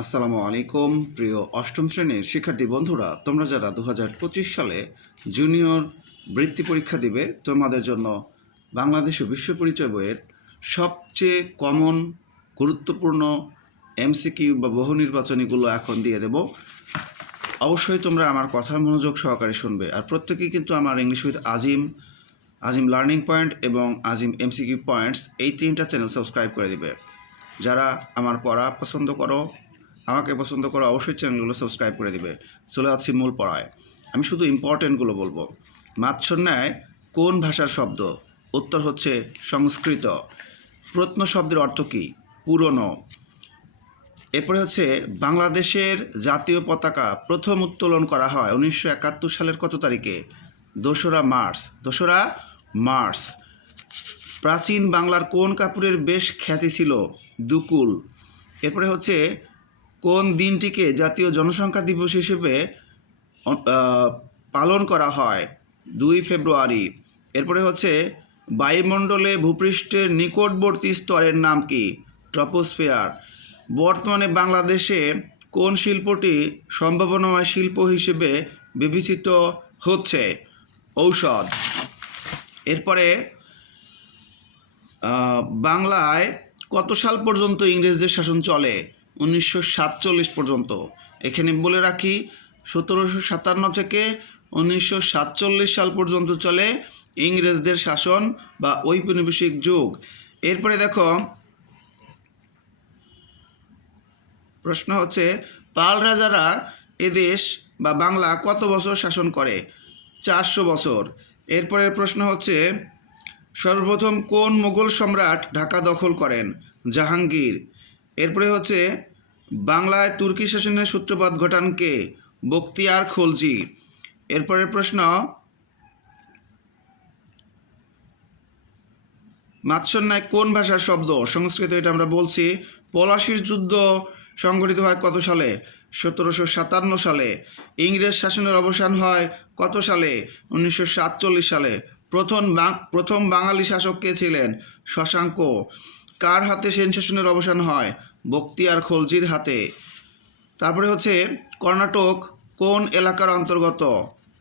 আসসালামু আলাইকুম প্রিয় অষ্টম শ্রেণীর শিক্ষার্থী বন্ধুরা, তোমরা যারা 2025 সালে জুনিয়র বৃত্তি পরীক্ষা দিবে, তোমাদের জন্য বাংলাদেশ ও বিশ্ব পরিচয় বইয়ের সবচেয়ে কমন গুরুত্বপূর্ণ এমসিকিউ বা বহু নির্বাচনীগুলো এখন দিয়ে দেব। অবশ্যই তোমরা আমার কথা মনোযোগ সহকারে শুনবে। আর প্রত্যেকেই কিন্তু আমার English with Azim learning point এবং আজিম এমসিকিউ পয়েন্টস এই তিনটা চ্যানেল সাবস্ক্রাইব করে দিবে। যারা আমার পড়া পছন্দ করো, আমাকে পছন্দ করো, অবশ্যই চ্যানেলগুলো সাবস্ক্রাইব করে দিবে। চলে যাচ্ছি মূল পড়ায়। আমি শুধু ইম্পর্টেন্টগুলো বলবো। মাৎসন্যায় কোন ভাষার শব্দ? উত্তর হচ্ছে সংস্কৃত। প্রত্ন শব্দের অর্থ কী? পুরনো। এরপরে হচ্ছে বাংলাদেশের জাতীয় পতাকা প্রথম উত্তোলন করা হয় 1971 সালের কত তারিখে? 2রা মার্চ। 2রা মার্চ। প্রাচীন বাংলার কোন কাপড়ের বেশ খ্যাতি ছিল? দুকুল। এরপরে হচ্ছে কোন দিনটিকে জাতীয় জনসংখ্যা দিবস হিসেবে পালন করা হয়? 2 ফেব্রুয়ারি। এরপরে হচ্ছে বায়ুমণ্ডলে ভূপৃষ্ঠের নিকটবর্তী স্তরের নাম কি? ট্রপোস্ফিয়ার। বর্তমানে বাংলাদেশে কোন শিল্পটি সম্ভাবনাময় শিল্প হিসেবে বিবেচিত হচ্ছে? ঔষধ। এরপরে বাংলায় কত সাল পর্যন্ত ইংরেজদের শাসন চলে? 1947 পর্যন্ত। এখানে বলে রাখি 1757 থেকে 1947 সাল পর্যন্ত চলে ইংরেজদের শাসন বা ঔপনিবেশিক যুগ। এরপরে দেখো প্রশ্ন হচ্ছে পাল রাজারা এদেশ বা বাংলা কত বছর শাসন করে? 400 বছর। এরপরের প্রশ্ন হচ্ছে সর্বপ্রথম কোন মুঘল সম্রাট ঢাকা দখল করেন? জাহাঙ্গীর। এরপরে হচ্ছে বাংলায় তুর্কি শাসনের সূত্রপাত ঘটান কে? বখতিয়ার খলজি। এরপরের প্রশ্ন মাৎসন্যায় কোন ভাষার শব্দ? সংস্কৃত। এটা আমরা বলছি। পলাশির যুদ্ধ সংঘটিত হয় কত সালে? 1757 সালে। ইংরেজ শাসনের অবসান হয় কত সালে? 1947 সালে। প্রথম বাঙালি শাসক কে ছিলেন? শশাঙ্ক। কার হাতে সেন শাসনের অবসান হয়? বখতিয়ার খলজির হাতে। তারপরে হচ্ছে কর্ণাটক কোন এলাকার অন্তর্গত?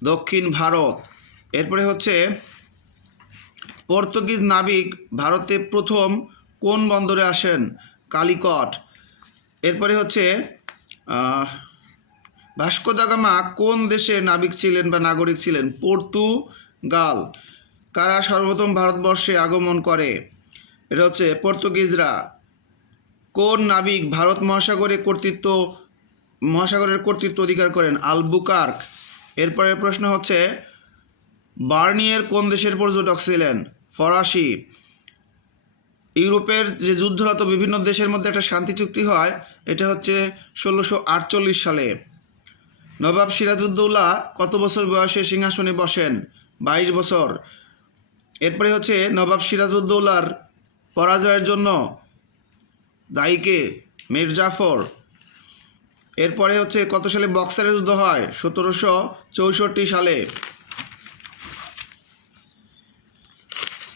দক্ষিণ ভারত। এরপরে হচ্ছে পর্তুগিজ নাবিক ভারতে প্রথম কোন বন্দরে আসেন? কালিকট। এরপরে হচ্ছে ভাস্কো দা গামা কোন দেশের নাবিক ছিলেন বা নাগরিক ছিলেন? পর্তুগাল। কারা সর্বপ্রথম ভারতবর্ষে আগমন করে? এটা হচ্ছে পর্তুগিজরা। কোন নাবিক ভারত মহাসাগরের কর্তৃত্ব অধিকার করেন? আলবুকার্ক। এরপরের প্রশ্ন হচ্ছে বার্নিয়ার কোন দেশের পর্যটক ছিলেন? ফরাসি। ইউরোপের যে যুদ্ধরত বিভিন্ন দেশের মধ্যে একটা শান্তি চুক্তি হয়, এটা হচ্ছে 1648 সালে। নবাব সিরাজউদ্দৌলা কত বছর বয়সে সিংহাসনে বসেন? 22 বছর। এরপরে হচ্ছে নবাব সিরাজউদ্দৌলার পরাজয়ের জন্য দায়ী কে? মীর জাফর। এরপরে হচ্ছে কত সালে বক্সারের যুদ্ধ হয়? 1764 সালে।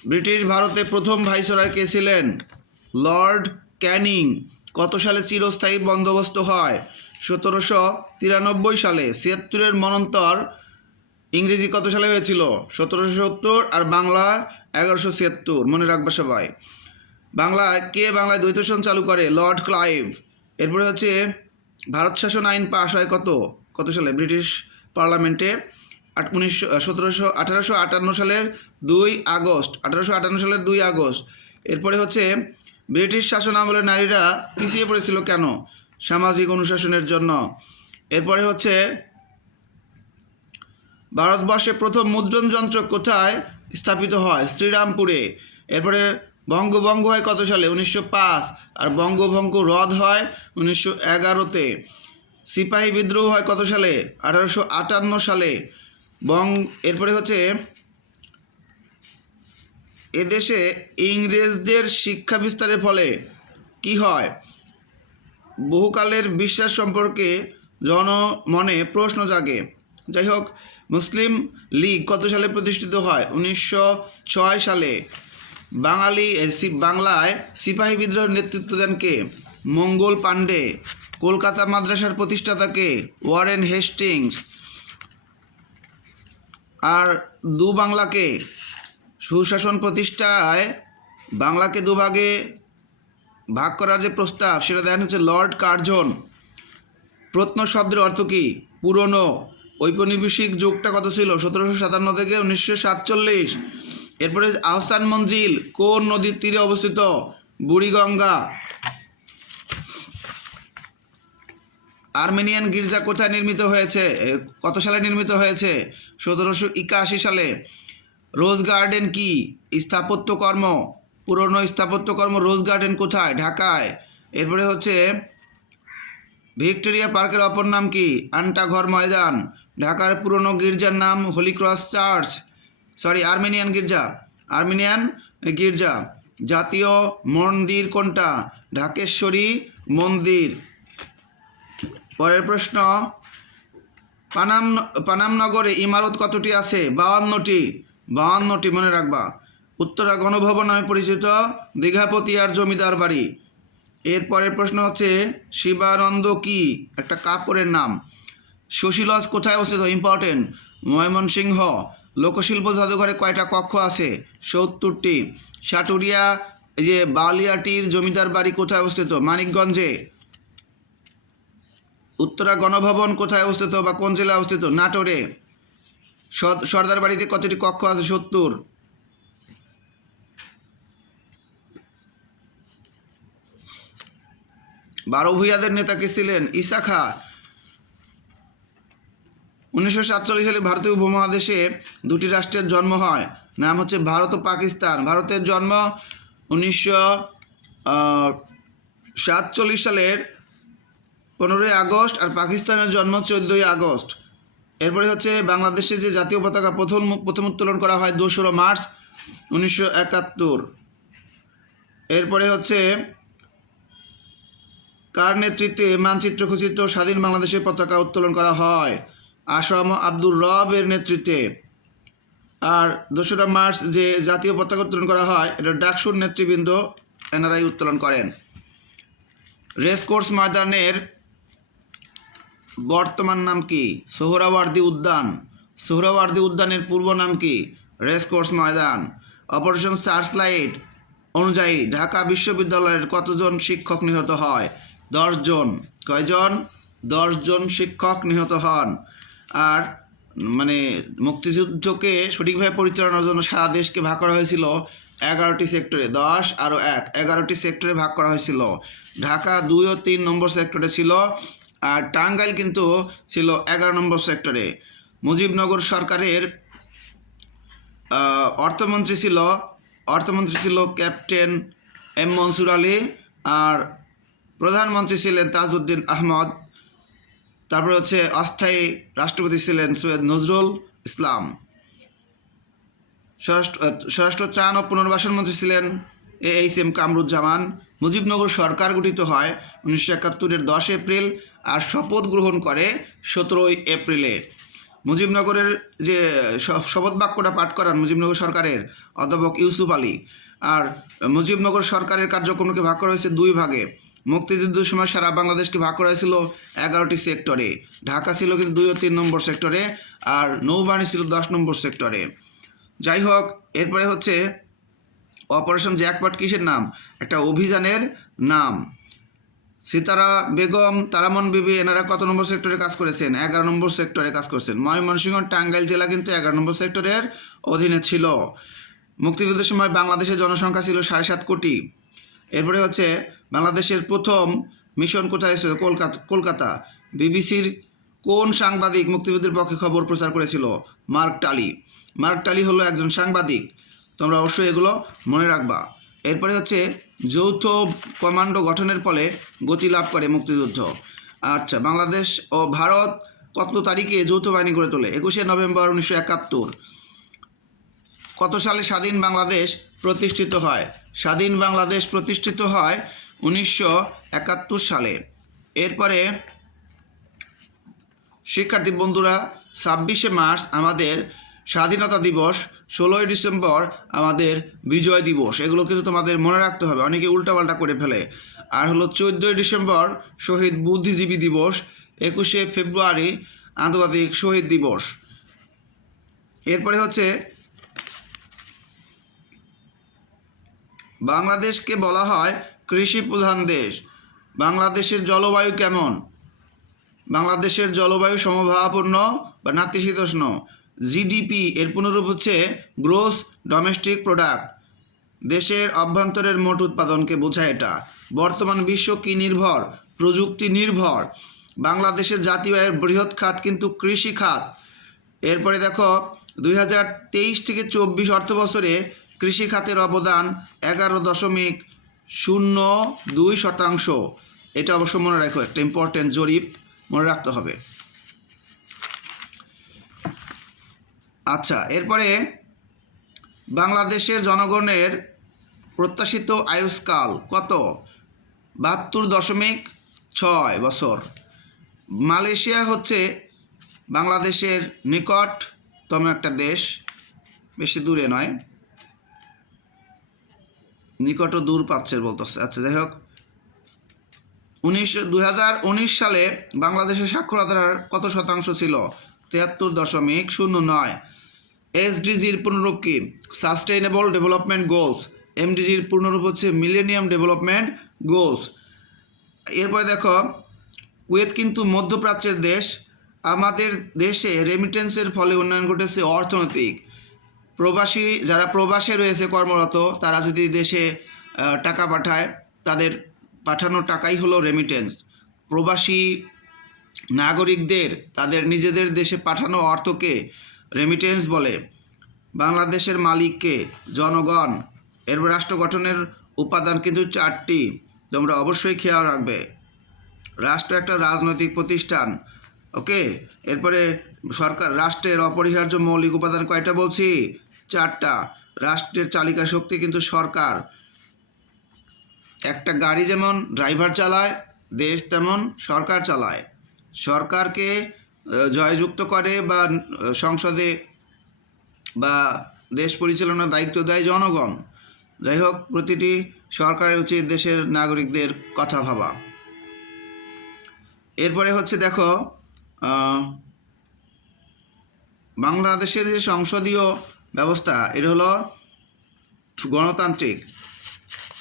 ব্রিটিশ ভারতে প্রথম ভাইসরয় কে ছিলেন? লর্ড ক্যানিং। কত সালে চিরস্থায়ী বন্দোবস্ত হয়? 1793 সালে। 76-এর মন্বন্তর ইংরেজি কত সালে হয়েছিল? 1770 আর বাংলা 1176। মনে রাখবে সবাই। বাংলায় দ্বৈত শাসন চালু করে? Lord Clive. এরপরে হচ্ছে ভারত শাসন আইন পাশ হয় কত সালে? ব্রিটিশ পার্লামেন্টে 1858 সালের 2 আগস্ট। 1858 সালের 2 আগস্ট। এরপরে হচ্ছে ব্রিটিশ শাসন আমলে নারীরা পিছিয়ে পড়েছিল কেন? সামাজিক অনুশাসনের জন্য। এরপরে হচ্ছে ভারতবর্ষে প্রথম মুদ্রণ যন্ত্র কোথায় স্থাপিত হয়? শ্রীরামপুরে। এরপরে বঙ্গভঙ্গ হয় কত সালে? 1905। আর বঙ্গভঙ্গ রদ হয় 1911-তে। সিপাহী বিদ্রোহ হয় কত সালে? 1858 সালে। এরপরে হচ্ছে এদেশে ইংরেজদের শিক্ষা বিস্তারের ফলে কি হয়? বহুকালের বিশ্বাস সম্পর্কে জনমনে প্রশ্ন জাগে। যাই হোক, মুসলিম লীগ কত সালে প্রতিষ্ঠিত হয়? 1906 সালে। বাংলায় সিপাহী বিদ্রোহের নেতৃত্ব দেন কে? মঙ্গল পাণ্ডে। কলকাতা মাদ্রাসার প্রতিষ্ঠাতাকে ওয়ারেন হেস্টিংস। আর দু বাংলাকে সুশাসন প্রতিষ্ঠায় বাংলাকে দুভাগে ভাগ করার যে প্রস্তাব সেটা দেন হচ্ছে লর্ড কার্জন। প্রত্ন শব্দের অর্থ কী? পুরনো। ঔপনিবেশিক যুগটা কত ছিল? 1757 থেকে 1947। এরপরে আহসান মঞ্জিল কোন নদীর তীরে অবস্থিত? বুড়িগঙ্গা। আর্মেনিয়ান গির্জা কোথায় নির্মিত হয়েছে? কত সালে নির্মিত হয়েছে? 1781 সালে। রোজ গার্ডেন কি? স্থাপত্যকর্ম। পুরনো স্থাপত্যকর্ম রোজ গার্ডেন কোথায়? ঢাকায়। এরপরে হচ্ছে ভিক্টোরিয়া পার্কের অপর নাম কি? আন্টাঘর ময়দান। ঢাকার পুরনো গির্জার নাম হোলি ক্রস চার্চ, আর্মেনিয়ান গির্জা। জাতীয় মন্দির কোনটা? ঢাকেশ্বরী মন্দির। পরের প্রশ্ন, পানাম নগরে ইমারত কতটি আছে? 52টি মনে রাখবা। উত্তরা গণভবন নামে পরিচিত দীঘাপতিয়ার জমিদার বাড়ি। এর পরের প্রশ্ন হচ্ছে শিবানন্দ কি? একটা কাপড়ের নাম। শশী লজ কোথায় অবস্থিত? ইম্পর্টেন্ট, ময়মনসিংহ। লোকশিল্প জাদুঘরে কয়টা কক্ষ আছে? 70টি। সাটুরিয়া বালিয়াটির জমিদার বাড়ি কোথায় অবস্থিত? মানিকগঞ্জে। উত্তরা গণভবন কোথায় অবস্থিত বা কোন জেলায় অবস্থিত? নাটোরে। সর্দার বাড়িতে কতটি কক্ষ আছে? 70। বারো ভূঁইয়াদের নেতা কে ছিলেন? ঈসা খাঁ। 1947 সালে ভারতীয় উপমহাদেশে দুটি রাষ্ট্রের জন্ম হয়, নাম হচ্ছে ভারত ও পাকিস্তান। ভারতের জন্ম 1947 সালের 15ই আগস্ট আর পাকিস্তানের জন্ম 14ই আগস্ট। এরপরে হচ্ছে বাংলাদেশে যে জাতীয় পতাকা প্রথম উত্তোলন করা হয় 2রা মার্চ 1971। এরপরে হচ্ছে কার নেতৃত্বে মানচিত্র খচিত স্বাধীন বাংলাদেশের পতাকা উত্তোলন করা হয়? আসম আব্দুর রবের নেতৃত্বে। আর 2রা মার্চ যে জাতীয় পতাকা উত্তোলন করা হয় এটা ডাকসুর নেতৃবৃন্দ এনারাই উত্তোলন করেন। রেসকোর্স ময়দানের বর্তমান নাম কি? সোহরাওয়ার্দী উদ্যান। সোহরাওয়ার্দী উদ্যানের পূর্ব নাম কি? রেসকোর্স ময়দান। অপারেশন সার্চলাইট অনুযায়ী ঢাকা বিশ্ববিদ্যালয়ের কতজন শিক্ষক নিহত হয়? 10 জন। কয়জন? 10 জন শিক্ষক নিহত হন। আর মুক্তিযুদ্ধকে সঠিকভাবে পরিচালনার জন্য সারা দেশকে ভাগ করা হয়েছিল 11টি সেক্টরে। 10 আর 1 11টি সেক্টরে ভাগ করা হয়েছিল। ঢাকা 2 ও 3 নম্বর সেক্টরে ছিল, আর টাঙ্গাইল কিন্তু ছিল 11 নম্বর সেক্টরে। মুজিবনগর সরকারের অর্থমন্ত্রী ছিল ক্যাপ্টেন এম মনসুর আলী, আর প্রধানমন্ত্রী ছিলেন তাজউদ্দিন আহমদ। তারপরে হচ্ছে অস্থায়ী রাষ্ট্রপতি ছিলেন সৈয়দ নজরুল ইসলাম। স্বরাষ্ট্র ত্রাণ ও পুনর্বাসন মন্ত্রী ছিলেন AHM কামরুজ্জামান। মুজিবনগর সরকার গঠিত হয় 1971-এর 10 এপ্রিল আর শপথ গ্রহণ করে 17 এপ্রিলে। মুজিবনগরের যে শপথ বাক্যটা পাঠ করান মুজিবনগর সরকারের অধ্যাপক ইউসুফ আলী। আর মুজিবনগর সরকারের কার্যক্রমকে ভাগ করা হয়েছে 2 ভাগে। মুক্তিযুদ্ধের সময় সারা বাংলাদেশকে ভাগ করা হয়েছিল 11টি সেক্টরে। ঢাকা ছিল কিন্তু 2 ও 3 নম্বর সেক্টরে, আর নৌবাহিনী ছিল 10 নম্বর সেক্টরে। যাই হোক, এরপরে হচ্ছে অপারেশন জ্যাকপট কিসের নাম? একটা অভিযানের নাম। সিতারা বেগম, তারামন বিবি এনারা কত নম্বর সেক্টরে কাজ করেছেন? 11 নম্বর সেক্টরে কাজ করেছেন। ময়মনসিংহ টাঙ্গাইল জেলা কিন্তু 11 নম্বর সেক্টরের অধীনে ছিল। মুক্তিযুদ্ধের সময় বাংলাদেশের জনসংখ্যা ছিল 7.5 কোটি। এরপরে হচ্ছে বাংলাদেশের প্রথম মিশন কোথায় ছিল? কলকাতা। বিবিসির কোন সাংবাদিক মুক্তিযুদ্ধের পক্ষে খবর প্রচার করেছিল? মার্ক টালি হলো একজন সাংবাদিক। তোমরা অবশ্যই এগুলো মনে রাখবা। এরপরে হচ্ছে যৌথ কমান্ডো গঠনের ফলে গতি লাভ করে মুক্তিযুদ্ধ। আচ্ছা, বাংলাদেশ ও ভারত কত তারিখে যৌথ বাহিনী গড়ে তোলে? 21শে নভেম্বর 1971। কত সালে স্বাধীন বাংলাদেশ প্রতিষ্ঠিত হয়? স্বাধীন বাংলাদেশ প্রতিষ্ঠিত হয় 1971 সালে। এরপরে শিক্ষার্থী বন্ধুরা, 26শে মার্চ আমাদের স্বাধীনতা দিবস, 16ই ডিসেম্বর আমাদের বিজয় দিবস। এগুলো কিন্তু তোমাদের মনে রাখতে হবে, অনেকে উল্টাপাল্টা করে ফেলে। আর হলো 14ই ডিসেম্বর শহীদ বুদ্ধিজীবী দিবস, 21শে ফেব্রুয়ারি আন্তর্জাতিক শহীদ দিবস। এরপরে হচ্ছে বাংলাদেশকে বলা হয় কৃষি প্রধান দেশ। বাংলাদেশের জলবায়ু কেমন? বাংলাদেশের জলবায়ু সমভাবাপন্ন বা নাতিশীতোষ্ণ। জিডিপি এর পুনরূপ হচ্ছে গ্রোস ডোমেস্টিক প্রোডাক্ট, দেশের অভ্যন্তরের মোট উৎপাদনকে বোঝায় এটা। বর্তমান বিশ্ব কি নির্ভর? প্রযুক্তি নির্ভর। বাংলাদেশের জাতীয় আয়ের বৃহৎ খাত কিন্তু কৃষি খাত। এরপরে দেখো 2023 থেকে 24 অর্থ বছরে কৃষি খাতের অবদান 11.02%। এটা অবশ্য মনে রাখো, একটা ইম্পর্টেন্ট জরিপ মনে রাখতে হবে। আচ্ছা, এরপরে বাংলাদেশের জনগণের প্রত্যাশিত আয়ুষ্কাল কত? 72.6 বছর। মালয়েশিয়া হচ্ছে বাংলাদেশের নিকটতম একটা দেশ, বেশি দূরে নয়, নিকট ও দূর পাচ্ছে বলতেছে। আচ্ছা, যাই হোক, 2019 সালে বাংলাদেশের সাক্ষরতার হার কত শতাংশ ছিল? 73.09। এসডিজির পূর্ণরূপ কি? Sustainable development goals. এমডিজির পূর্ণরূপ হচ্ছে মিলেনিয়াম ডেভেলপমেন্ট গোলস। এরপরে দেখো, কুয়েত কিন্তু মধ্যপ্রাচ্যের দেশ। আমাদের দেশে রেমিটেন্সের ফলে উন্নয়ন ঘটেছে অর্থনৈতিক। প্রবাসী যারা প্রবাসে রয়েছে কর্মরত, তারা যদি দেশে টাকা পাঠায়, তাদের পাঠানো টাকাই হলো রেমিটেন্স। প্রবাসী নাগরিকদের তাদের নিজেদের দেশে পাঠানো অর্থকে রেমিটেন্স বলে। বাংলাদেশের মালিককে? জনগণ। এর রাষ্ট্র গঠনের উপাদান কিন্তু 4টি, তোমরা অবশ্যই খেয়াল রাখবে। রাষ্ট্র একটা রাজনৈতিক প্রতিষ্ঠান, ওকে। এরপরে সরকার, রাষ্ট্রের অপরিহার্য মৌলিক উপাদান কয়টা বলছি? 4টা। রাষ্ট্রের চালিকা শক্তি কিন্তু সরকার। একটা গাড়ি যেমন ড্রাইভার চালায়, দেশ তেমন সরকার চালায়। সরকারকে জয়যুক্ত করে বা সংসদে বা দেশ পরিচালনার দায়িত্ব দেয় জনগণ। যাই হোক, প্রতিটি সরকারের উচিত দেশের নাগরিকদের কথা ভাবা। এরপরে হচ্ছে দেখো, বাংলাদেশের যে সংসদীয় ব্যবস্থা, এটা হলো গণতান্ত্রিক,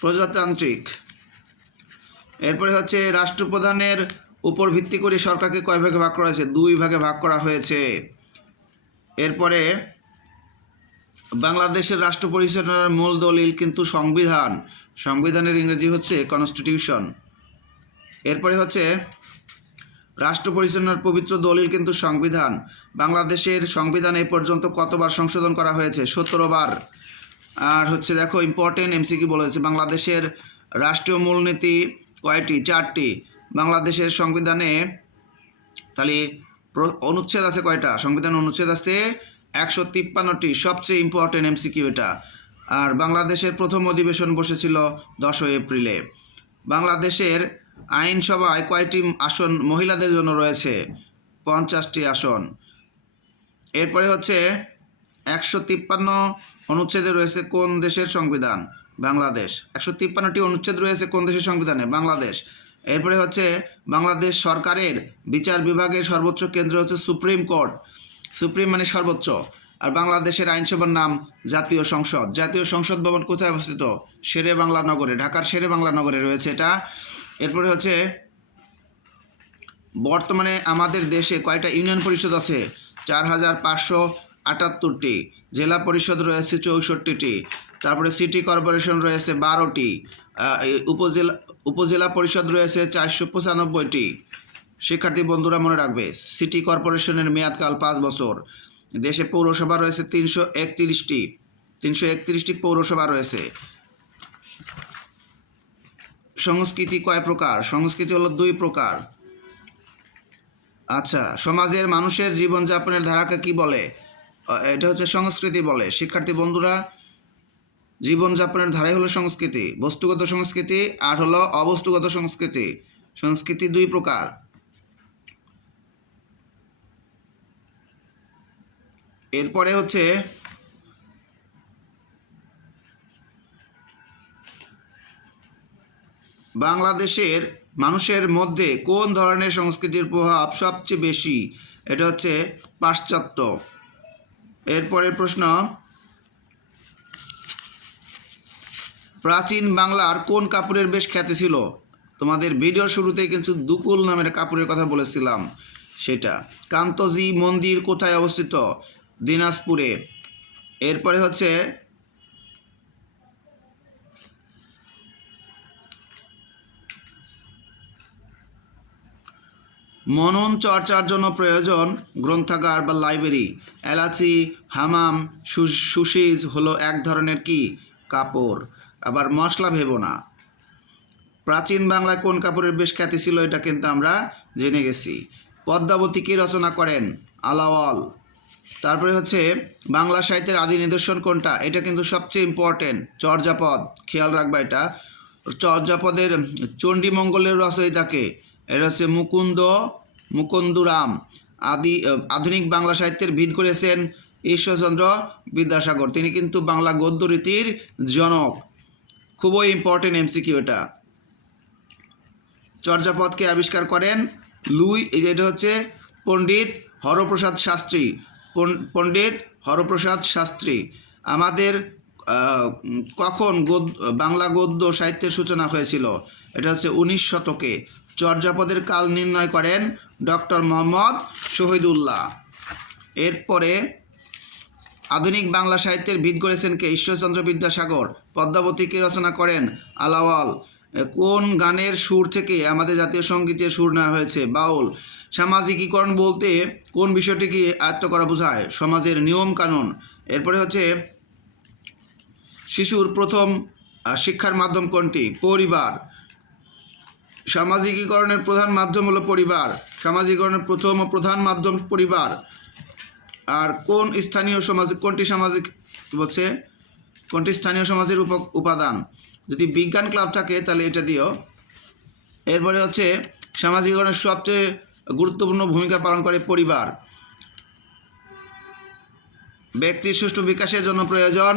প্রজাতান্ত্রিক। এরপরে হচ্ছে রাষ্ট্রপ্রধানের উপর ভিত্তি করে সরকারকে কয় ভাগে ভাগ করা হয়েছে? 2 ভাগে ভাগ করা হয়েছে। এরপরে বাংলাদেশের রাষ্ট্র পরিচালনার মূল দলিল কিন্তু সংবিধান। সংবিধানের ইংরেজি হচ্ছে কনস্টিটিউশন। এরপরে হচ্ছে রাষ্ট্র পরিচালনার পবিত্র দলিল কিন্তু সংবিধান। বাংলাদেশের সংবিধান এ পর্যন্ত কতবার সংশোধন করা হয়েছে? 17 বার। আর হচ্ছে দেখো, ইম্পর্টেন্ট এমসিকিউ বলেছে, বাংলাদেশের রাষ্ট্রীয় মূলনীতি কয়টি? 4টি। বাংলাদেশের সংবিধানে তাহলে অনুচ্ছেদ আছে কয়টা? সংবিধান অনুচ্ছেদ আছে 153টি। সবচেয়ে ইম্পর্টেন্ট এমসিকিউ এটা। আর বাংলাদেশের প্রথম অধিবেশন বসেছিল 10 এপ্রিলে। বাংলাদেশের আইনসভায় কয়টি আসন মহিলাদের জন্য রয়েছে? 50টি আসন। এরপরে হচ্ছে 153 অনুচ্ছেদে রয়েছে কোন দেশের সংবিধান? বাংলাদেশ। 153টি অনুচ্ছেদ রয়েছে কোন দেশের সংবিধানে? বাংলাদেশ। এরপরে হচ্ছে বাংলাদেশ সরকারের বিচার বিভাগের সর্বোচ্চ কেন্দ্র হচ্ছে সুপ্রিম কোর্ট। সুপ্রিম মানে সর্বোচ্চ। আর বাংলাদেশের আইনসভার নাম জাতীয় সংসদ। জাতীয় সংসদ ভবন কোথায় অবস্থিত? শেরে বাংলা নগরে, ঢাকার শেরে বাংলা নগরে রয়েছে এটা। এরপরে হচ্ছে বর্তমানে আমাদের দেশে কয়টা ইউনিয়ন পরিষদ আছে? 4578টি। জেলা পরিষদ রয়েছে 64টি। তারপরে সিটি কর্পোরেশন রয়েছে 12টি। উপজেলা পরিষদ রয়েছে 495টি। শিক্ষার্থী বন্ধুরা মনে রাখবে, সিটি কর্পোরেশনের মেয়াদকাল 5 বছর। দেশে পৌরসভা রয়েছে 331টি। 331টি পৌরসভা রয়েছে। সংস্কৃতি কয় প্রকার? সংস্কৃতি হলো 2 প্রকার। আচ্ছা, সমাজের মানুষের জীবনযাপনের ধারাকে কি বলে? এটা হচ্ছে সংস্কৃতি বলে। শিক্ষার্থী বন্ধুরা, জীবনযাপনের ধারাই হলো সংস্কৃতি। বস্তুগত সংস্কৃতি আর হলো অবস্তুগত সংস্কৃতি। সংস্কৃতি 2 প্রকার। এরপরে হচ্ছে বাংলাদেশের মানুষের মধ্যে কোন ধরনের সংস্কৃতির প্রভাব সবচেয়ে বেশি? এটা হচ্ছে পাশ্চাত্য। এরপরের প্রশ্ন, প্রাচীন বাংলার কোন কাপড়ের বেশ খ্যাতি ছিল? তোমাদের ভিডিওর শুরুতেই কিন্তু দুকুল নামের কাপড়ের কথা বলেছিলাম, সেটা। কান্তজি মন্দির কোথায় অবস্থিত? দিনাজপুরে। এরপরে হচ্ছে মনন চর্চার জন্য প্রয়োজন গ্রন্থাগার বা লাইব্রেরি। এলাচি, হামাম, সুশিজ হলো এক ধরনের কি কাপড়। আবার মশলা ভেবো না। প্রাচীন বাংলায় কোন কাপড়ের বেশ খ্যাতি ছিল এটা কিন্তু আমরা জেনে গেছি। পদ্মাবতী কে রচনা করেন? আলাওল। তারপরে হচ্ছে বাংলা সাহিত্যের আদি নিদর্শন কোনটা? এটা কিন্তু সবচেয়ে ইম্পর্টেন্ট, চর্যাপদ। খেয়াল রাখবা এটা। চর্যাপদের চণ্ডীমঙ্গলের রচয়িতাকে? এটা হচ্ছে মুকুন্দরাম। আধুনিক বাংলা সাহিত্যের ভিত করেছেন ঈশ্বরচন্দ্র বিদ্যাসাগর। তিনি কিন্তু বাংলা গদ্য রীতির জনক। খুবই ইম্পর্টেন্ট এমসিকিউ এটা। চর্যাপদকে আবিষ্কার করেন এটা হচ্ছে পণ্ডিত হরপ্রসাদ শাস্ত্রী। পণ্ডিত হরপ্রসাদ শাস্ত্রী। আমাদের কখন বাংলা গদ্য সাহিত্যের সূচনা হয়েছিল? এটা হচ্ছে 19 শতকে। চর্যাপদের কাল নির্ণয় করেন ডক্টর মোহাম্মদ শহীদুল্লাহ। এরপরে আধুনিক বাংলা সাহিত্যের ভিত করেছেন কে? ঈশ্বরচন্দ্র বিদ্যাসাগর। পদ্মাবতীকে রচনা করেন আলাওল। কোন গানের সুর থেকে আমাদের জাতীয় সঙ্গীতের সুর নেওয়া হয়েছে? বাউল। সামাজিকীকরণ বলতে কোন বিষয়টিকে আয়ত্ত করা বোঝায়? সমাজের নিয়ম কানুন। এরপরে হচ্ছে শিশুর প্রথম শিক্ষার মাধ্যম কোনটি? পরিবার। সামাজিকীকরণের প্রধান মাধ্যম হলো পরিবার। সামাজিকীকরণের প্রথম ও প্রধান মাধ্যম পরিবার। আর কোনটি স্থানীয় সমাজের উপাদান? যদি বিজ্ঞান ক্লাব থাকে তাহলে এটা দিও। এরপরে হচ্ছে সামাজিকীকরণের সবচেয়ে গুরুত্বপূর্ণ ভূমিকা পালন করে পরিবার। ব্যক্তির সুষ্ঠু বিকাশের জন্য প্রয়োজন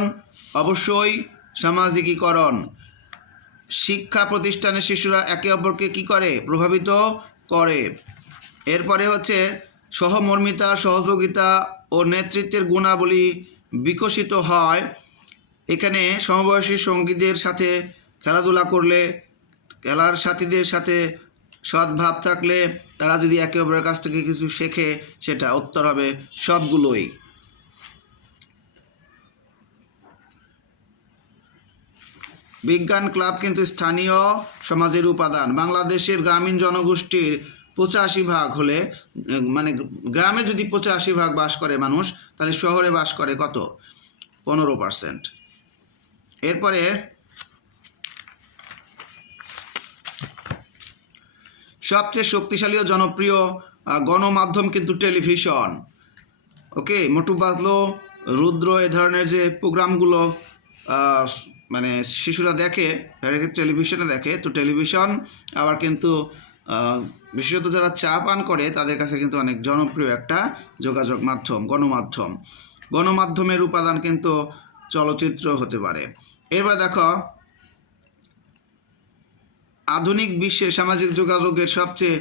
অবশ্যই সামাজিকীকরণ। শিক্ষা প্রতিষ্ঠানে শিশুরা একে অপরকে কি করে? প্রভাবিত করে। এরপরে হচ্ছে সহমর্মিতা, সহযোগিতা ও নেতৃত্বের গুণাবলী বিকশিত হয়। এখানে সমবয়সী সঙ্গীদের সাথে খেলাধুলা করলে, খেলার সাথীদের সাথে সদ্ভাব থাকলে, তারা যদি একে অপরের কাছ থেকে কিছু শেখে, সেটা উত্তর হবে সবগুলোই। বিজ্ঞান ক্লাব কিন্তু স্থানীয় সমাজের উপাদান। বাংলাদেশের গ্রামীণ জনগোষ্ঠীর 85% হলে, মানে গ্রামে যদি 85% বাস করে মানুষ, তাহলে শহরে বাস করে কত? 15%। এরপরে সবচেয়ে শক্তিশালী ও জনপ্রিয় গণমাধ্যম কিন্তু টেলিভিশন। ওকে, মোটু পাতলু, রুদ্র, এ ধরনের যে প্রোগ্রামগুলো মানে শিশুরা দেখে, টেলিভিশনে দেখে। তো টেলিভিশন আবার কিন্তু বিশেষত যারা চা পান করে তাদের কাছে কিন্তু অনেক জনপ্রিয় একটা যোগাযোগ মাধ্যম, গণমাধ্যম। গণমাধ্যমের উপাদান কিন্তু চলচ্চিত্র হতে পারে। এবার দেখো, আধুনিক বিশ্বে সামাজিক যোগাযোগের সবচেয়ে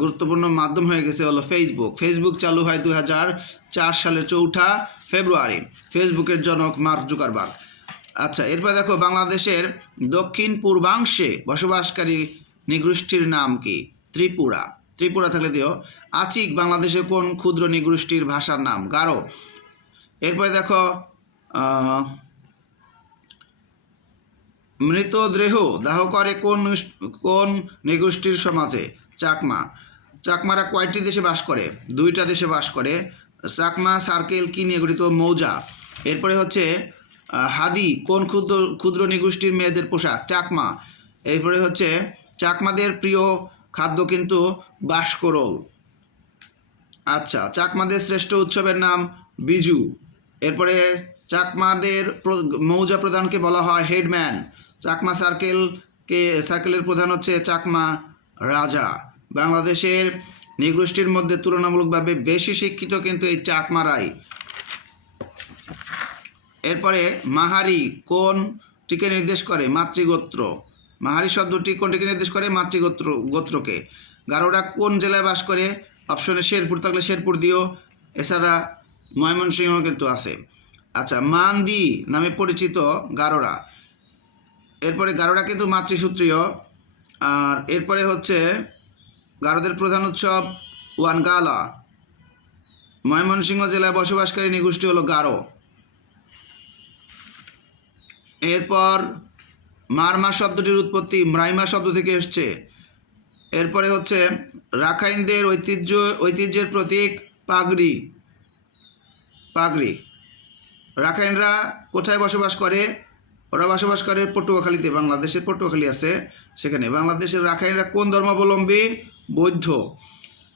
গুরুত্বপূর্ণ মাধ্যম হয়ে গেছে হলো ফেসবুক। ফেসবুক চালু হয় 2004 সালের 4 ফেব্রুয়ারি। ফেসবুকের জনক মার্ক জুকারবার্গ। আচ্ছা, এরপর দেখো, বাংলাদেশের দক্ষিণ পূর্বাংশে বসবাসকারী নৃগোষ্ঠীর নাম কি? ত্রিপুরা। ত্রিপুরা থাকলে দিও। আচিক বাংলাদেশের কোন ক্ষুদ্র নৃগোষ্ঠীর ভাষার নাম? গারো। এরপরে দেখো, মৃতদেহ দাহ করে কোন নৃগোষ্ঠীর সমাজে? চাকমা। চাকমারা কয়টি দেশে বাস করে? 2টা দেশে বাস করে। চাকমা সার্কেল কি নিয়ে গঠিত? মৌজা। এরপরে হচ্ছে হাদি কোন ক্ষুদ্র নৃগোষ্ঠীর মেয়েদের পোশাক? চাকমা। এরপরে হচ্ছে চাকমাদের প্রিয় খাদ্য কিন্তু বাঁশকরোল। আচ্ছা, চাকমাদের শ্রেষ্ঠ উৎসবের নাম বিজু। এরপরে চাকমাদের মৌজা প্রধানকে বলা হয় হেডম্যান। চাকমা সার্কেলের প্রধান হচ্ছে চাকমা রাজা। বাংলাদেশের নৃগোষ্ঠীর মধ্যে তুলনামূলকভাবে বেশি শিক্ষিত কিন্তু এই চাকমারাই। এরপরে মাহারি কোনটিকে নির্দেশ করে? মাতৃগোত্র। মাহারি শব্দটি কোনটিকে নির্দেশ করে? গোত্রকে। গারোরা কোন জেলায় বাস করে? অপশনে শেরপুর থাকলে শেরপুর দিও, এছাড়া ময়মনসিংহ কিন্তু আছে। আচ্ছা, মান্দি নামে পরিচিত গারোরা। এরপরে গারোরা কিন্তু মাতৃসূত্রীয়। আর এরপরে হচ্ছে গারোদের প্রধান উৎসব ওয়ানগালা। ময়মনসিংহ জেলায় বসবাসকারী নৃগোষ্ঠী হলো গারো। এরপর মারমা শব্দটির উৎপত্তি ম্রাইমা শব্দ থেকে এসছে। এরপরে হচ্ছে রাখাইনদের ঐতিহ্যের প্রতীক পাগড়ি। রাখাইনরা কোথায় বসবাস করে? ওরা বসবাস করে পটুয়াখালীতে, বাংলাদেশের পটুয়াখালী আছে সেখানে। বাংলাদেশের রাখাইনরা কোন ধর্মাবলম্বী? বৌদ্ধ।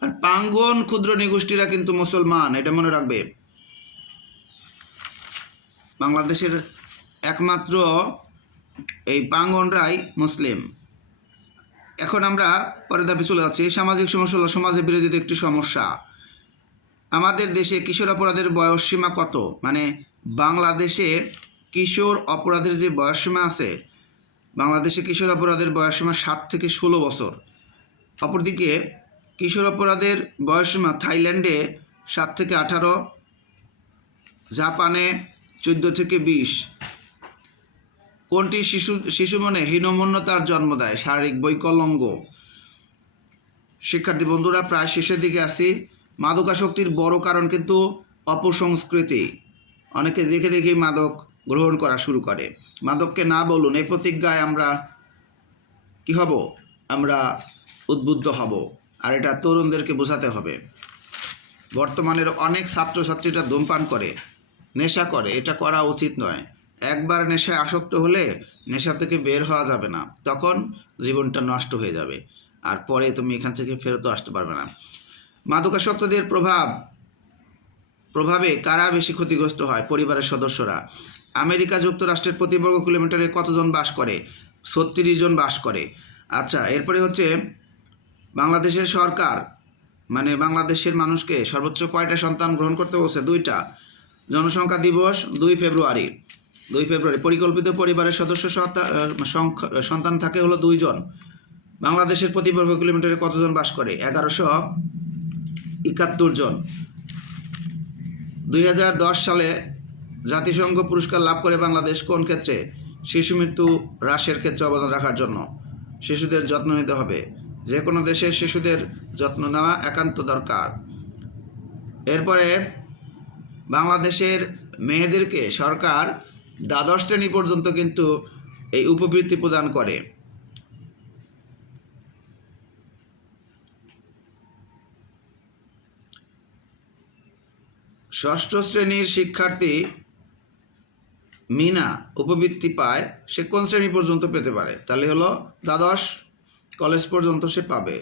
আর পাঙ্গন ক্ষুদ্র নৃগোষ্ঠীরা কিন্তু মুসলমান, এটা মনে রাখবে। বাংলাদেশের একমাত্র এই পাঙ্গনরাই মুসলিম। এখন আমরা পরের ধাপে চলে যাচ্ছি। সামাজিক সমস্যা হলো সমাজের বিরোধিত একটি সমস্যা। আমাদের দেশে কিশোর অপরাধের বয়সসীমা কত? মানে বাংলাদেশে কিশোর অপরাধের যে বয়সসীমা আছে, বাংলাদেশে কিশোর অপরাধের বয়সসীমা 7 থেকে 16 বছর। অপরদিকে কিশোর অপরাধের বয়সসীমা থাইল্যান্ডে 7 থেকে 18, জাপানে 14 থেকে 20। কোনটি শিশু মনে হীনমন্যতার জন্ম দেয়? শারীরিক বৈকলঙ্গ। শিক্ষার্থী বন্ধুরা, প্রায় শেষের দিকে আসি। মাদকাসক্তির বড় কারণ কিন্তু অপসংস্কৃতি। অনেকে দেখে দেখেই মাদক গ্রহণ করা শুরু করে। মাদককে না বলুন, এই প্রতিজ্ঞায় আমরা কি হব? আমরা উদ্বুদ্ধ হব। আর এটা তরুণদেরকে বোঝাতে হবে। বর্তমানের অনেক ছাত্রছাত্রীরা ধূমপান করে, নেশা করে। এটা করা উচিত নয়। একবার নেশায় আসক্ত হলে নেশা থেকে বের হওয়া যাবে না, তখন জীবনটা নষ্ট হয়ে যাবে, আর পরে তুমি এখান থেকে ফেরতও আসতে পারবে না। মাদকাসক্তদের প্রভাবে কারা বেশি ক্ষতিগ্রস্ত হয়? পরিবারের সদস্যরা। আমেরিকা যুক্তরাষ্ট্রের প্রতি বর্গ কিলোমিটারে কতজন বাস করে? 36 জন বাস করে। আচ্ছা, এরপরে হচ্ছে বাংলাদেশের সরকার মানে বাংলাদেশের মানুষকে সর্বোচ্চ কয়টা সন্তান গ্রহণ করতে বলছে? 2টা। জনসংখ্যা দিবস 2 ফেব্রুয়ারি। পরিকল্পিত পরিবারের সদস্য সন্তান থাকে হলো 2 জন। বাংলাদেশের প্রতি বর্গ কিলোমিটারে কতজন বাস করে? 1171 জন। 2010 সালে জাতিসংঘ পুরস্কার লাভ করে বাংলাদেশ কোন ক্ষেত্রে? শিশু মৃত্যু হ্রাসের ক্ষেত্রে অবদান রাখার জন্য। শিশুদের যত্ন নিতে হবে। যে কোনো দেশের শিশুদের যত্ন নেওয়া একান্ত দরকার। এরপরে বাংলাদেশের মেয়েদেরকে সরকার দ্বাদশ শ্রেণী পর্যন্ত কিন্তু এই উপবৃত্তি প্রদান করে। ষষ্ঠ শ্রেণীর শিক্ষার্থী মিনা উপবৃত্তি পায়, সে কোন শ্রেণী পর্যন্ত পেতে পারে? তাহলে হলো দ্বাদশ কলেজ পর্যন্ত সে পাবে।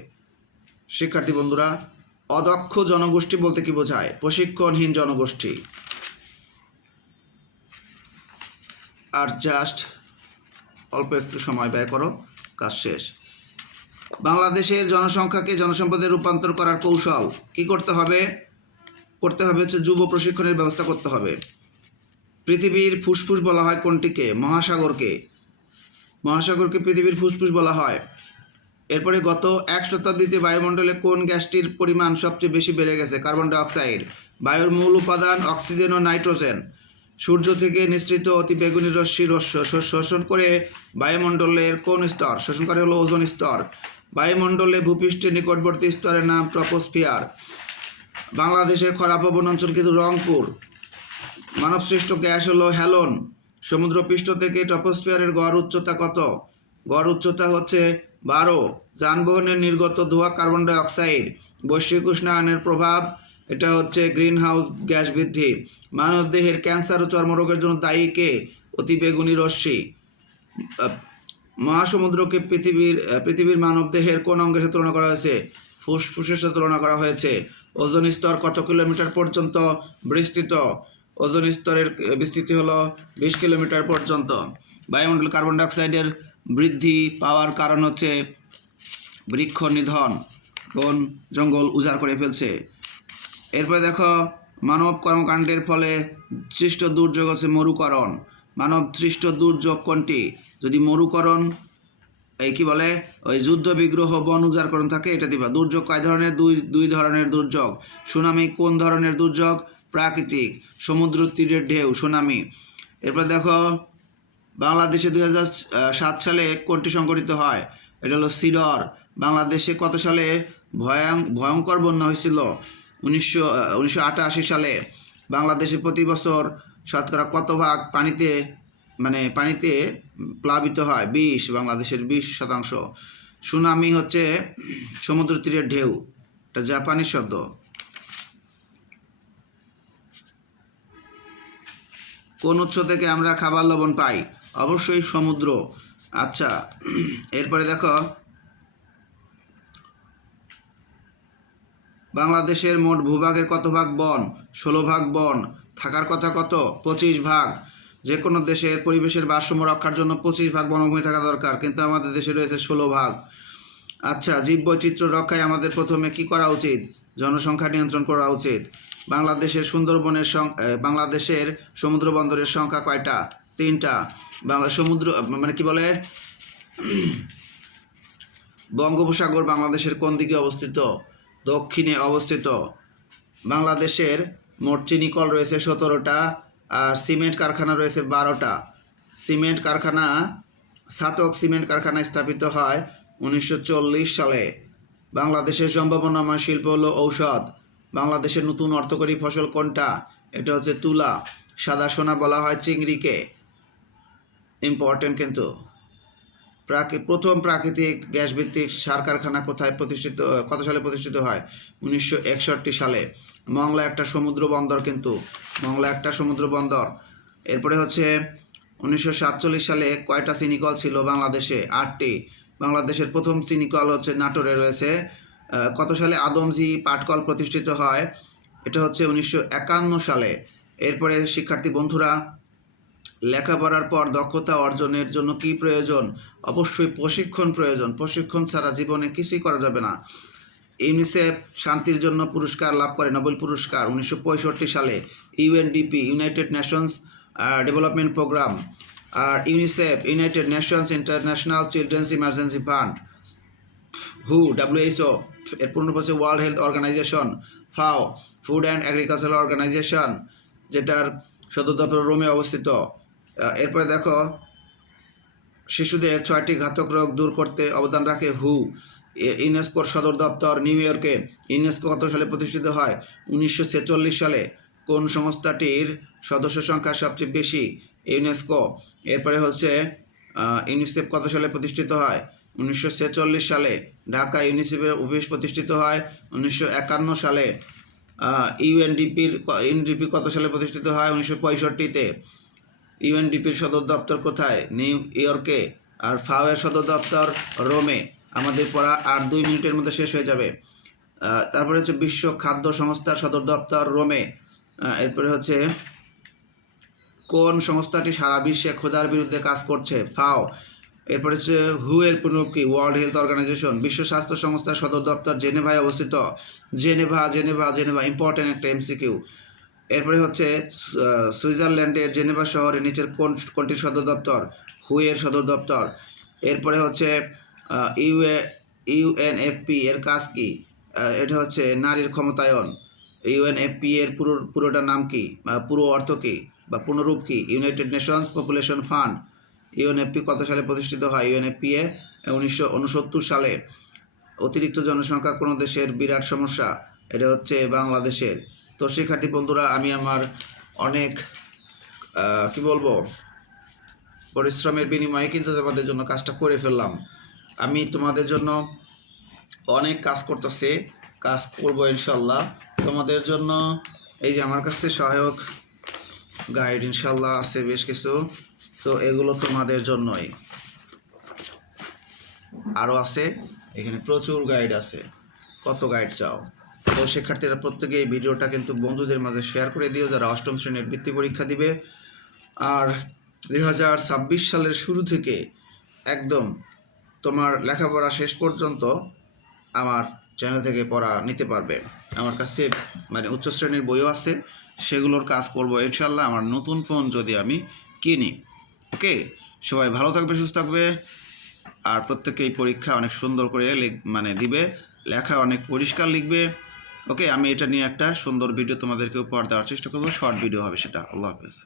শিক্ষার্থী বন্ধুরা, অদক্ষ জনগোষ্ঠী বলতে কি বোঝায়? প্রশিক্ষণহীন জনগোষ্ঠী। আর জাস্ট অল্প একটু সময় ব্যয় করো, কাজ শেষ। বাংলাদেশের জনসংখ্যাকে জনসম্পদে রূপান্তর করার কৌশল কি করতে হবে? হচ্ছে যুব প্রশিক্ষণের ব্যবস্থা করতে হবে। পৃথিবীর ফুসফুস বলা হয় কোনটিকে? মহাসাগরকে পৃথিবীর ফুসফুস বলা হয়। এরপরে গত 1 শতাব্দীতে বায়ুমণ্ডলে কোন গ্যাসটির পরিমাণ সবচেয়ে বেশি বেড়ে গেছে? Carbon dioxide. বায়ুর মূল উপাদান অক্সিজেন ও নাইট্রোজেন। সূর্য থেকে নিঃসৃত অতি বেগুনি রশ্মি শোষণ করে বায়ুমণ্ডলের কোন স্তর শোষণ করে? হলো ওজোন স্তর। বায়ুমণ্ডলে ভূপৃষ্ঠের নিকটবর্তী স্তরের নাম ট্রপোস্ফিয়ার। বাংলাদেশের খরাপ্রবণ অঞ্চল কিন্তু রংপুর। মানবসৃষ্ট গ্যাস হলো হ্যালোন। সমুদ্রপৃষ্ঠ থেকে ট্রপোস্ফিয়ারের গড় উচ্চতা কত? গড় উচ্চতা হচ্ছে 12। যানবাহনের নির্গত ধোঁয়া কার্বন ডাইঅক্সাইড। বৈশ্বিক উষ্ণায়নের প্রভাব, এটা হচ্ছে গ্রিন হাউস গ্যাস বৃদ্ধি। মানবদেহের ক্যান্সার ও চর্মরোগের জন্য দায়ী কে? অতি বেগুনি রশ্মি। মহাসমুদ্রকে পৃথিবীর মানবদেহের কোন অঙ্গের সাথে তুলনা করা হয়েছে? ফুসফুসের সাথে তুলনা করা হয়েছে। ওজোন স্তর কত কিলোমিটার পর্যন্ত বিস্তৃত? ওজোন স্তরের বিস্তৃতি হলো 20 কিলোমিটার পর্যন্ত। বায়ুমণ্ডল কার্বন ডাইঅক্সাইডের বৃদ্ধি পাওয়ার কারণ হচ্ছে বৃক্ষ নিধন, বন জঙ্গল উজাড় করে ফেলছে। এরপরে দেখো মানব কর্মকাণ্ডের ফলে সৃষ্ট দুর্যোগ হচ্ছে মরুকরণ। মানব সৃষ্ট দুর্যোগ কোনটি? যদি মরুকরণ এই কি বলে ওই যুদ্ধ বিগ্রহ বন উজাড়করণ থাকে এটা দিবা। দুর্যোগ কয় ধরনের? দুই ধরনের দুর্যোগ। সুনামি কোন ধরনের দুর্যোগ? প্রাকৃতিক। সমুদ্র তীরের ঢেউ সুনামি। এরপর দেখো বাংলাদেশে 2007 সালে কোনটি সংঘটিত হয়? এটা হলো সিডর। বাংলাদেশে কত সালে ভয়ঙ্কর বন্যা হয়েছিল? 1988 সালে। বাংলাদেশে প্রতি বছর শতকরা কত ভাগ পানিতে প্লাবিত হয়? 20। বাংলাদেশের 20%। সুনামি হচ্ছে সমুদ্র তীরের ঢেউ, এটা জাপানি শব্দ। কোন উৎস থেকে আমরা খাবার লবণ পাই? অবশ্যই সমুদ্র। আচ্ছা, এরপরে দেখো বাংলাদেশের মোট ভূভাগের কত ভাগ বন? 16 ভাগ বন। থাকার কথা কত? 25 ভাগ। যে কোনো দেশের পরিবেশের ভারসাম্য রক্ষার জন্য 25 ভাগ বনভূমি থাকা দরকার, কিন্তু আমাদের দেশে রয়েছে 16 ভাগ। আচ্ছা, জীববৈচিত্র্য রক্ষায় আমাদের প্রথমে কি করা উচিত? জনসংখ্যা নিয়ন্ত্রণ করা উচিত। বাংলাদেশের বাংলাদেশের সমুদ্র বন্দরের সংখ্যা কয়টা? 3টা। সমুদ্র কি বলে বঙ্গোপসাগর বাংলাদেশের কোন দিকে অবস্থিত? দক্ষিণে অবস্থিত। বাংলাদেশের মোট চিনি কল রয়েছে 17টা, আর সিমেন্ট কারখানা রয়েছে 12টা। ছাতক সিমেন্ট কারখানা স্থাপিত হয় 1940 সালে। বাংলাদেশের সম্ভাবনাময় শিল্প হলো ঔষধ। বাংলাদেশের নতুন অর্থকরী ফসল কোনটা? এটা হচ্ছে তুলা। সাদা সোনা বলা হয় চিংড়িকে। ইম্পর্টেন্ট কিন্তু। প্রথম প্রাকৃতিক গ্যাস ভিত্তিক সার কারখানা কত সালে প্রতিষ্ঠিত হয়? 1961 সালে। মংলা একটা সমুদ্র বন্দর কিন্তু। মংলা একটা সমুদ্র বন্দর। এরপরে হচ্ছে 1947 সালে কয়টা চিনিকল ছিল বাংলাদেশে? 8টি। বাংলাদেশের প্রথম চিনিকল হচ্ছে নাটোরে রয়েছে। কত সালে আদমজি পাটকল প্রতিষ্ঠিত হয়? এটা হচ্ছে 1951 সালে। এরপরে শিক্ষার্থী বন্ধুরা, লেখাপড়ার পর দক্ষতা অর্জনের জন্য কি প্রয়োজন? অবশ্যই প্রশিক্ষণ প্রয়োজন। প্রশিক্ষণ ছাড়া জীবনে কিছুই করা যাবে না। ইউনিসেফ শান্তির জন্য পুরস্কার লাভ করে, নোবেল পুরস্কার 1965 সালে। UNDP United Nations Development Programme. আর UNICEF United Nations International Children's Emergency Fund. WHO এর পূর্ণরূপ হচ্ছে World Health Organization. FAO Food and Agricultural Organization, যেটার সদর দপ্তর রোমে অবস্থিত। এরপরে দেখো শিশুদের 6টি ঘাতক রোগ দূর করতে অবদান রাখে হু। ইউনেস্কোর সদর দপ্তর নিউ ইয়র্কে। ইউনেস্কো কত সালে প্রতিষ্ঠিত হয়? 1946 সালে। কোন সংস্থাটির সদস্য সংখ্যা সবচেয়ে বেশি? ইউনেস্কো। এরপরে হচ্ছে ইউনিসেফ কত সালে প্রতিষ্ঠিত হয়? 1946 সালে। ঢাকা ইউনিসেফের অফিস প্রতিষ্ঠিত হয় 1951 সালে। ইউএনডিপি কত সালে প্রতিষ্ঠিত হয়? 1965-তে। ইউএনডিপির সদর দপ্তর কোথায়? নিউ ইয়র্কে। আর FAO এর সদর দপ্তর রোমে। আমাদের পড়া আর 2 মিনিটের মধ্যে শেষ হয়ে যাবে। তারপরে হচ্ছে বিশ্ব খাদ্য সংস্থার সদর দপ্তর রোমে। এরপরে হচ্ছে কোন সংস্থাটি সারা বিশ্বে ক্ষুধার বিরুদ্ধে কাজ করছে? FAO। এরপরে হচ্ছে হু এর পূর্ণরূপ কি? World Health Organization. বিশ্ব স্বাস্থ্য সংস্থার সদর দপ্তর জেনেভায় অবস্থিত। জেনেভা ইম্পর্টেন্ট একটা MCQ। এরপরে হচ্ছে সুইজারল্যান্ডের জেনেভা শহরে নিচের কোনটির সদর দপ্তর? হু এর সদর দপ্তর। এরপরে হচ্ছে ইউএনএফপি এর কাজ কি? এটা হচ্ছে নারীর ক্ষমতায়ন। ইউএনএফপি এর পুরোটা নাম কি, পুরো অর্থ কি বা পূর্ণরূপ কি? United Nations Population Fund. UNFP কত সালে প্রতিষ্ঠিত হয়? ইউএনএফপি 1969 সালে। অতিরিক্ত জনসংখ্যা কোনো দেশের বিরাট সমস্যা? এটা হচ্ছে বাংলাদেশের। তো শিক্ষার্থী বন্ধুরা, আমি আমার অনেক পরিশ্রমের বিনিময়ে কিন্তু তোমাদের জন্য কাজটা করে ফেললাম। আমি তোমাদের জন্য অনেক কাজ করব ইনশাল্লাহ তোমাদের জন্য। এই যে আমার কাছে সহায়ক গাইড ইনশাল্লাহ আছে বেশ কিছু, তো এগুলো তোমাদের জন্যই। আরও আছে, এখানে প্রচুর গাইড আছে। কত গাইড চাও? তো শিক্ষার্থীরা প্রত্যেকে এই ভিডিওটা কিন্তু বন্ধুদের মাঝে শেয়ার করে দিও যারা 8ম শ্রেণীর বৃত্তি পরীক্ষা দিবে। আর 2026 সালের শুরু থেকে একদম তোমার লেখাপড়া শেষ পর্যন্ত আমার চ্যানেল থেকে পড়া নিতে পারবে। আমার কাছে মানে উচ্চ শ্রেণীর বইও আছে, সেগুলোর কাজ করব ইনশাল্লাহ আমার নতুন ফোন যদি আমি কিনি। ওকে, সবাই ভালো থাকবে, সুস্থ থাকবে, আর প্রত্যেকেই পরীক্ষা অনেক সুন্দর করে মানে দিবে, লেখা অনেক পরিষ্কার লিখবে। ওকে, আমি এটা নিয়ে একটা সুন্দর ভিডিও তোমাদেরকে উপহার দেওয়ার চেষ্টা করবো, শর্ট ভিডিও হবে সেটা। আল্লাহ হাফেজ।